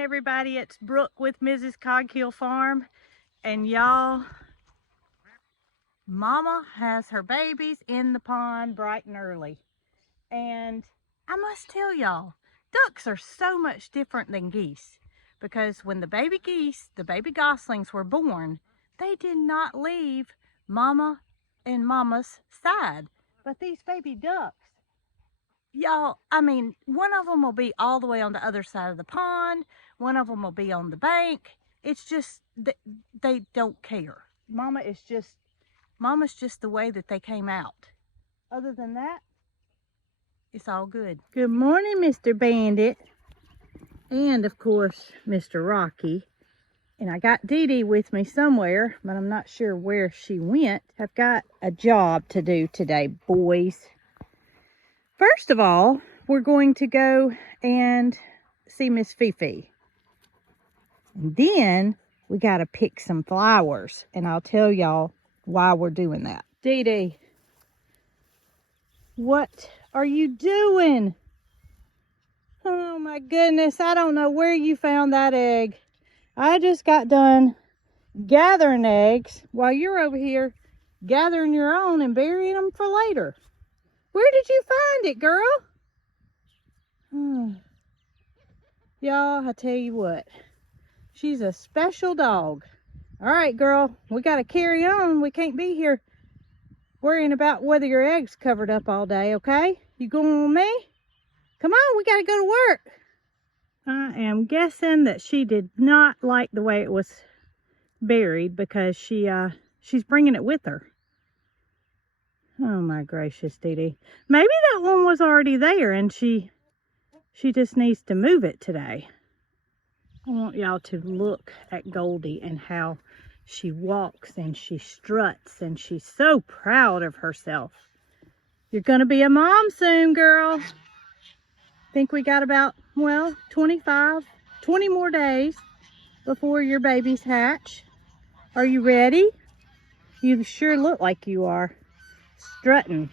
everybody. It's Brooke with Mrs. Cog Hill Farm. And y'all, Mama has her babies in the pond bright and early. And I must tell y'all, ducks are so much different than geese. Because when the baby geese, the baby goslings were born, they did not leave Mama and Mama's side. But these baby ducks, y'all, I mean, one of them will be all the way on the other side of the pond. One of them will be on the bank. It's just, they don't care. Mama's just the way that they came out. Other than that, it's all good. Good morning, Mr. Bandit. And of course, Mr. Rocky. And I got Dee Dee with me somewhere, but I'm not sure where she went. I've got a job to do today, boys. First of all, we're going to go and see Miss Fifi. And then we got to pick some flowers. And I'll tell y'all why we're doing that. Dee Dee, what are you doing? Oh my goodness, I don't know where you found that egg. I just got done gathering eggs while you're over here gathering your own and burying them for later. Where did you find it, girl? Y'all, I tell you what, she's a special dog. All right, girl, we got to carry on. We can't be here worrying about whether your egg's covered up all day, okay? You going with me? Come on, we got to go to work. I am guessing that she did not like the way it was buried because she's bringing it with her. Oh my gracious, Dee Dee. Maybe that one was already there and she just needs to move it today. I want y'all to look at Goldie and how she walks and she struts and she's so proud of herself. You're gonna be a mom soon, girl. Think we got about, well, 20 more days before your babies hatch. Are you ready? You sure look like you are. Strutting.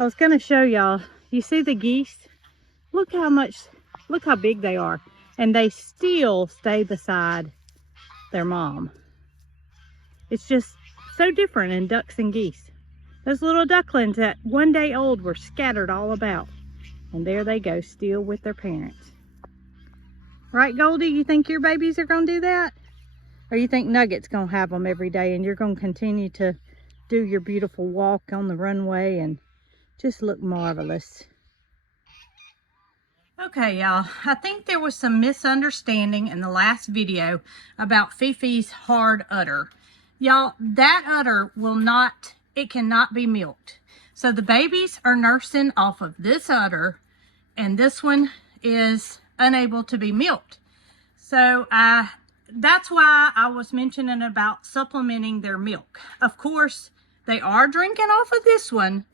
I was gonna show y'all. You see the geese? Look how big they are. And they still stay beside their mom. It's just so different in ducks and geese. Those little ducklings at 1 day old were scattered all about. And there they go, still with their parents. Right, Goldie? You think your babies are gonna do that? Or you think Nugget's gonna have them every day and you're gonna continue to do your beautiful walk on the runway and just look marvelous? Okay, y'all, I think there was some misunderstanding in the last video about Fifi's hard udder. Y'all, that udder cannot be milked. So the babies are nursing off of this udder and this one is unable to be milked. So that's why I was mentioning about supplementing their milk. Of course, they are drinking off of this one,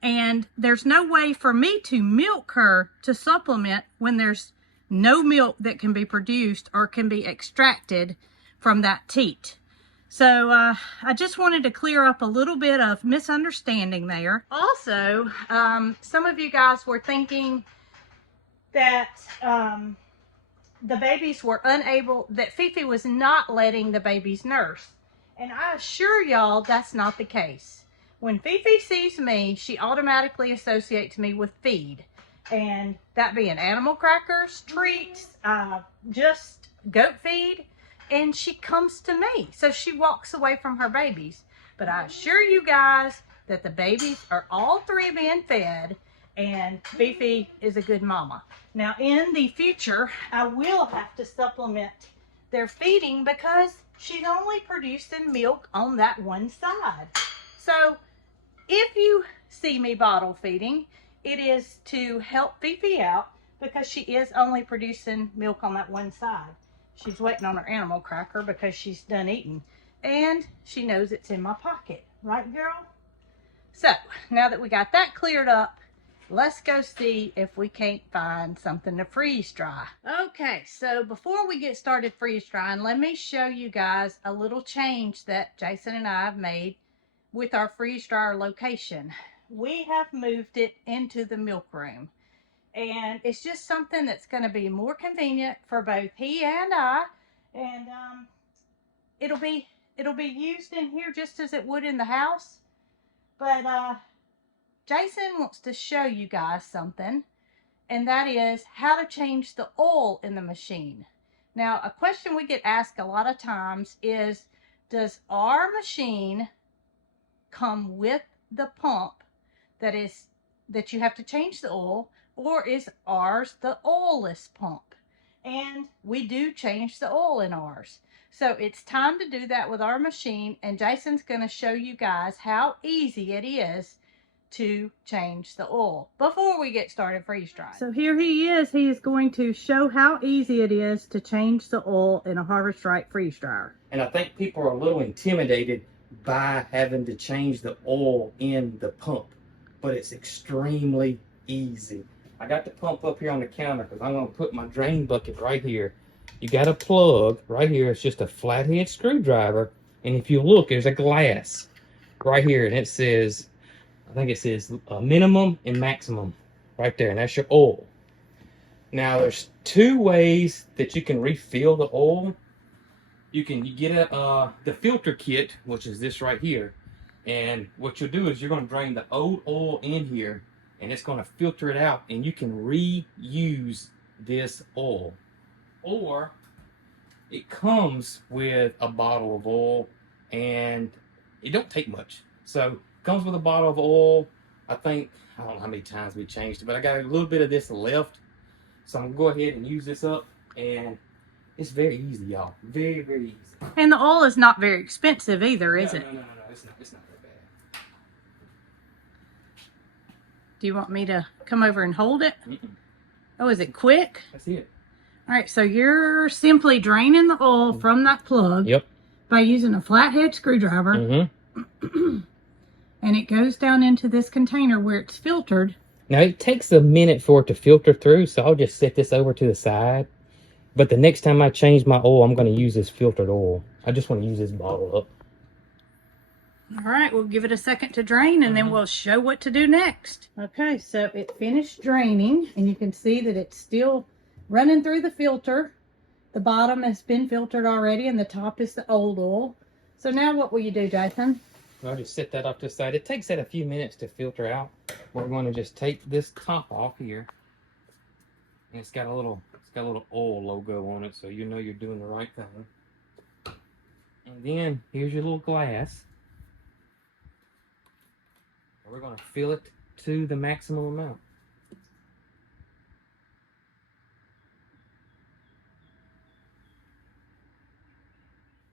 and there's no way for me to milk her to supplement when there's no milk that can be produced or can be extracted from that teat. So I just wanted to clear up a little bit of misunderstanding there. Also, some of you guys were thinking that the babies were unable, that Fifi was not letting the babies nurse. And I assure y'all that's not the case. When Fifi sees me, she automatically associates me with feed. And that being animal crackers, treats, just goat feed. And she comes to me. So she walks away from her babies. But I assure you guys that the babies are all three being fed. And Fifi is a good mama. Now in the future, I will have to supplement their feeding because she's only producing milk on that one side. So if you see me bottle feeding, it is to help Fifi out because she is only producing milk on that one side. She's waiting on her animal cracker because she's done eating. And she knows it's in my pocket. Right, girl? So now that we got that cleared up, let's go see if we can't find something to freeze dry. Okay, so before we get started freeze drying, let me show you guys a little change that Jason and I have made with our freeze dryer location. We have moved it into the milk room. And it's just something that's going to be more convenient for both he and I. And it'll be used in here just as it would in the house. But Jason wants to show you guys something, and that is how to change the oil in the machine. Now, a question we get asked a lot of times is, does our machine come with the pump that you have to change the oil, or is ours the oilless pump? And we do change the oil in ours. So it's time to do that with our machine, and Jason's going to show you guys how easy it is to change the oil before we get started freeze drying. So here he is. He is going to show how easy it is to change the oil in a Harvest Right freeze dryer. And I think people are a little intimidated by having to change the oil in the pump, but it's extremely easy. I got the pump up here on the counter because I'm going to put my drain bucket right here. You got a plug right here. It's just a flathead screwdriver, and if you look, there's a glass right here, and it says, I think it says minimum and maximum right there, and that's your oil. Now, there's two ways that you can refill the oil. You get the filter kit, which is this right here, and what you'll do is you're going to drain the old oil in here, and it's going to filter it out, and you can reuse this oil. Or it comes with a bottle of oil, and it don't take much. So comes with a bottle of oil. I think, I don't know how many times we changed it, but I got a little bit of this left. So I'm going to go ahead and use this up, and it's very easy, y'all. Very, very easy. And the oil is not very expensive either, is it? No. It's not that bad. Do you want me to come over and hold it? Mm-mm. Oh, is it quick? That's it. All right, so you're simply draining the oil from that plug. Yep. By using a flathead screwdriver. Mm-hmm. And it goes down into this container where it's filtered. Now, it takes a minute for it to filter through, so I'll just set this over to the side. But the next time I change my oil, I'm going to use this filtered oil. I just want to use this bottle up. All right, we'll give it a second to drain, and then we'll show what to do next. Okay, so it finished draining, and you can see that it's still running through the filter. The bottom has been filtered already, and the top is the old oil. So now what will you do, Jason? I'll just set that off to the side. It takes that a few minutes to filter out. We're going to just take this top off here. And it's got a little oil logo on it, so you know you're doing the right thing. And then here's your little glass. We're going to fill it to the maximum amount.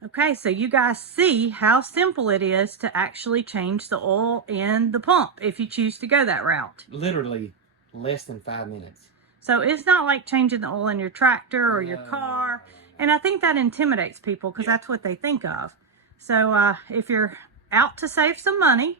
Okay, so you guys see how simple it is to actually change the oil in the pump if you choose to go that route. Literally less than 5 minutes. So it's not like changing the oil in your tractor or your car. And I think that intimidates people because that's what they think of. So if you're out to save some money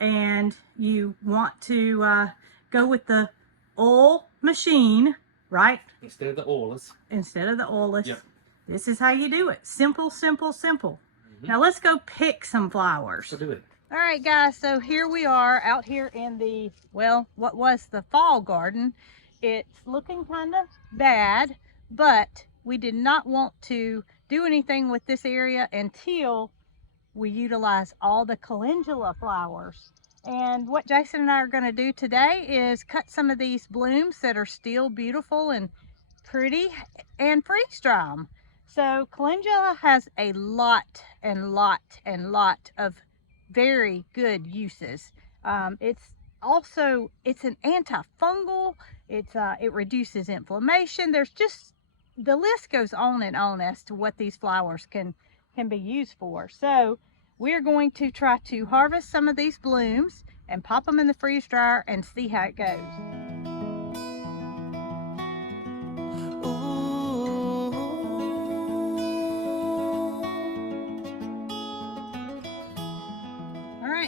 and you want to go with the oil machine, right? Instead of the oilless. Instead of the oilless. Yep. This is how you do it. Simple, simple, simple. Now let's go pick some flowers. So do it. All right, guys, so here we are out here in the, well, what was the fall garden. It's looking kind of bad, but we did not want to do anything with this area until we utilize all the calendula flowers. And what Jason and I are going to do today is cut some of these blooms that are still beautiful and pretty and freeze dry them. So calendula has a lot of very good uses. It's an antifungal. It reduces inflammation. There's just, the list goes on and on as to what these flowers can be used for. So we're going to try to harvest some of these blooms and pop them in the freeze dryer and see how it goes.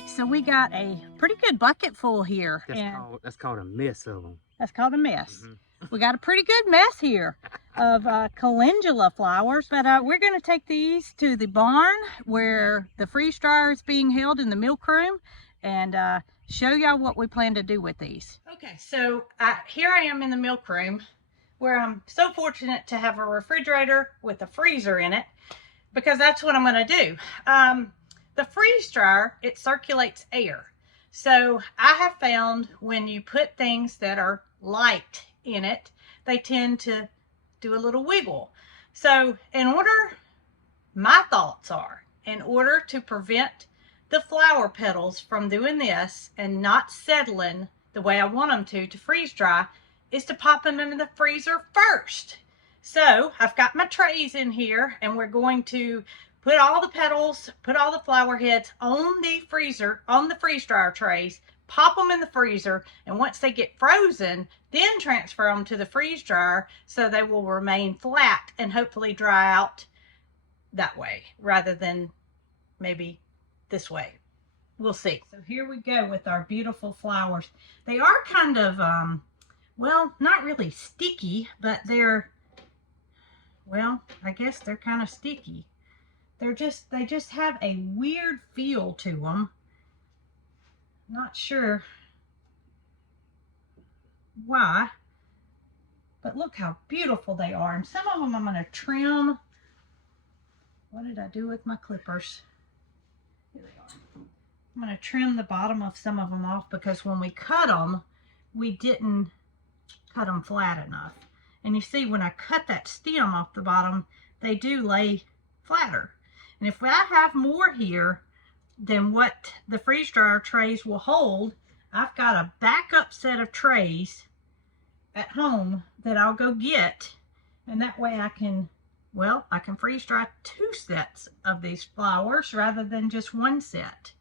So we got a pretty good bucket full here. That's called a mess of them. That's called a mess. We got a pretty good mess here of calendula flowers, but we're going to take these to the barn where the freeze dryer is being held in the milk room and show y'all what we plan to do with these. Okay, so here I am in the milk room where I'm so fortunate to have a refrigerator with a freezer in it, because that's what I'm going to do. The freeze dryer, it circulates air. So I have found when you put things that are light in it, they tend to do a little wiggle. So my thoughts are, in order to prevent the flower petals from doing this and not settling the way I want them to freeze dry, is to pop them in the freezer first. So I've got my trays in here, and we're going to put all the petals, put all the flower heads on the freeze dryer trays, pop them in the freezer, and once they get frozen, then transfer them to the freeze dryer so they will remain flat and hopefully dry out that way rather than maybe this way. We'll see. So here we go with our beautiful flowers. They are kind of, well, not really sticky, but they're, well, I guess they're kind of sticky. They just have a weird feel to them. Not sure why, but look how beautiful they are. And some of them I'm going to trim. What did I do with my clippers? Here they are. I'm going to trim the bottom of some of them off, because when we cut them, we didn't cut them flat enough. And you see, when I cut that stem off the bottom, they do lay flatter. And if I have more here than what the freeze dryer trays will hold, I've got a backup set of trays at home that I'll go get, and that way I can freeze dry 2 sets of these flowers rather than just 1 set,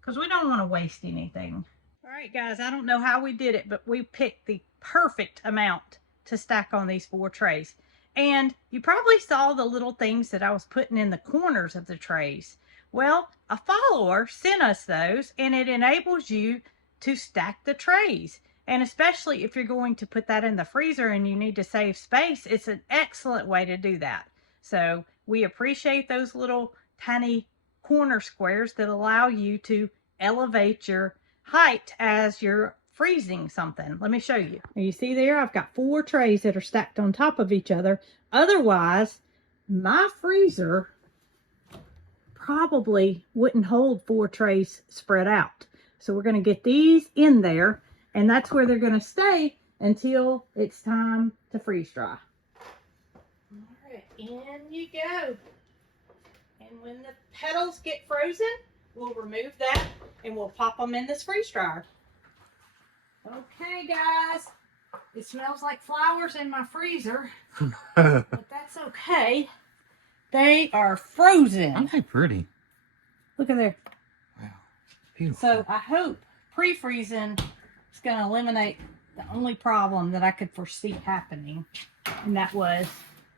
because we don't want to waste anything. All right, guys, I don't know how we did it, but we picked the perfect amount to stack on these 4 trays. And you probably saw the little things that I was putting in the corners of the trays. Well, a follower sent us those, and it enables you to stack the trays. And especially if you're going to put that in the freezer and you need to save space, it's an excellent way to do that. So we appreciate those little tiny corner squares that allow you to elevate your height as you're freezing something. Let me show you. You see there, I've got 4 trays that are stacked on top of each other. Otherwise, my freezer probably wouldn't hold 4 trays spread out. So we're going to get these in there, and that's where they're going to stay until it's time to freeze dry. All right, in you go. And when the petals get frozen, we'll remove that and we'll pop them in this freeze dryer. Okay, guys, it smells like flowers in my freezer, but that's okay. They are frozen. Aren't they pretty? Look at there. Wow, beautiful. So I hope pre-freezing is going to eliminate the only problem that I could foresee happening, and that was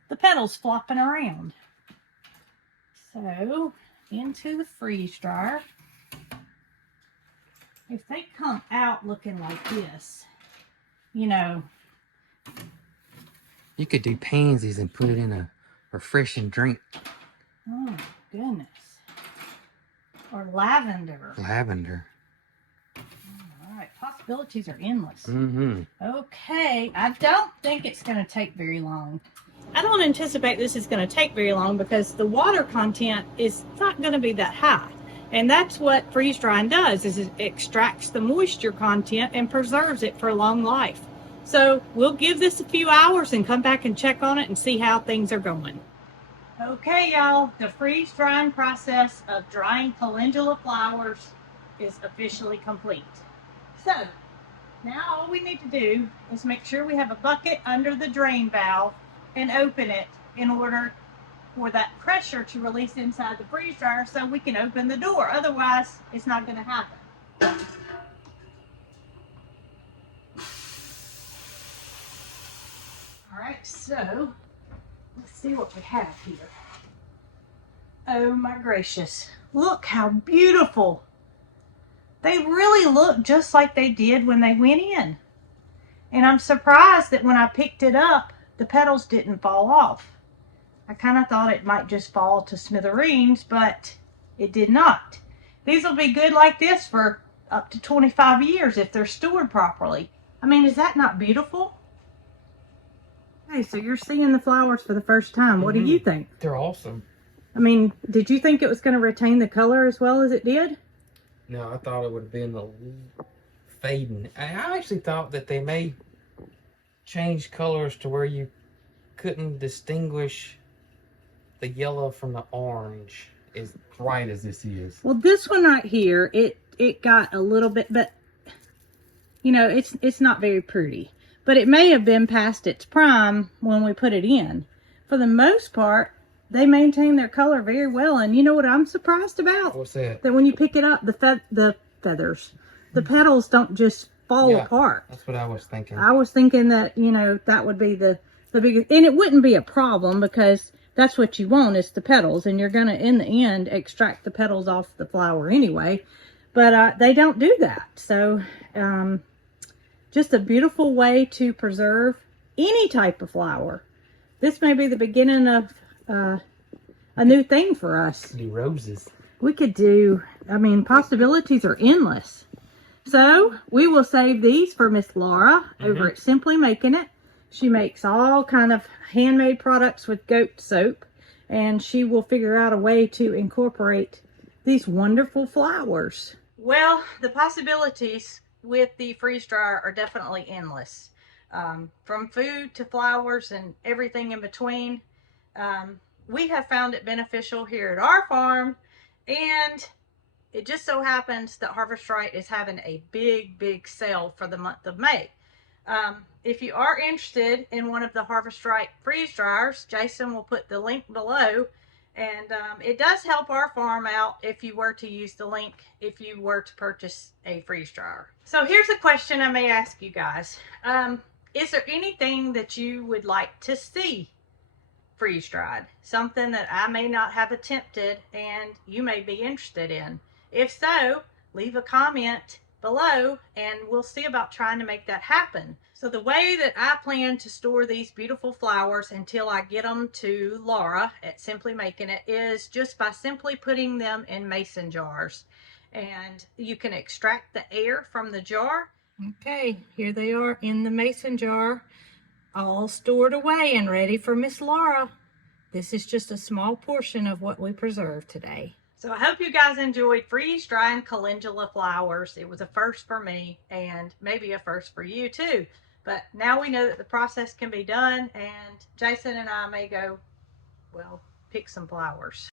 the petals flopping around. So into the freeze dryer. If they come out looking like this, you know. You could do pansies and put it in a refreshing drink. Oh, goodness. Or lavender. Lavender. All right, possibilities are endless. Mm-hmm. Okay, I don't think it's going to take very long. I don't anticipate this is going to take very long because the water content is not going to be that high. And that's what freeze drying does, is it extracts the moisture content and preserves it for a long life. So we'll give this a few hours and come back and check on it and see how things are going. Okay, y'all, the freeze drying process of drying calendula flowers is officially complete. So now all we need to do is make sure we have a bucket under the drain valve and open it in order for that pressure to release inside the freeze dryer so we can open the door. Otherwise, it's not going to happen. All right, so let's see what we have here. Oh my gracious. Look how beautiful. They really look just like they did when they went in. And I'm surprised that when I picked it up, the petals didn't fall off. I kind of thought it might just fall to smithereens, but it did not. These will be good like this for up to 25 years if they're stored properly. I mean, is that not beautiful? Hey, so you're seeing the flowers for the first time. What do you think? They're awesome. I mean, did you think it was going to retain the color as well as it did? No, I thought it would have been a little fading. I actually thought that they may change colors to where you couldn't distinguish the yellow from the orange as bright as this is. Well, this one right here, it got a little bit, but you know, it's not very pretty. But it may have been past its prime when we put it in. For the most part, they maintain their color very well. And you know what I'm surprised about? What's that? That when you pick it up, the feathers, the petals don't just fall apart. That's what I was thinking. I was thinking that, you know, that would be the biggest, and it wouldn't be a problem because that's what you want is the petals, and you're going to, in the end, extract the petals off the flower anyway. But they don't do that. So just a beautiful way to preserve any type of flower. This may be the beginning of a new thing for us. Do roses. We could do, I mean, possibilities are endless. So we will save these for Miss Laura over at Simply Making It. She makes all kind of handmade products with goat soap, and she will figure out a way to incorporate these wonderful flowers. Well, the possibilities with the freeze dryer are definitely endless. From food to flowers and everything in between. We have found it beneficial here at our farm, and it just so happens that Harvest Right is having a big sale for the month of May. If you are interested in one of the Harvest Right freeze dryers, Jason will put the link below, and it does help our farm out if you were to use the link if you were to purchase a freeze dryer. So here's a question I may ask you guys. Is there anything that you would like to see freeze dried? Something that I may not have attempted and you may be interested in? If so, leave a comment below and we'll see about trying to make that happen. So the way that I plan to store these beautiful flowers until I get them to Laura at Simply Making It is just by simply putting them in mason jars. And you can extract the air from the jar. Okay, here they are in the mason jar, all stored away and ready for Miss Laura. This is just a small portion of what we preserved today. So I hope you guys enjoyed freeze drying calendula flowers. It was a first for me and maybe a first for you too. But now we know that the process can be done, and Jason and I may go, well, pick some flowers.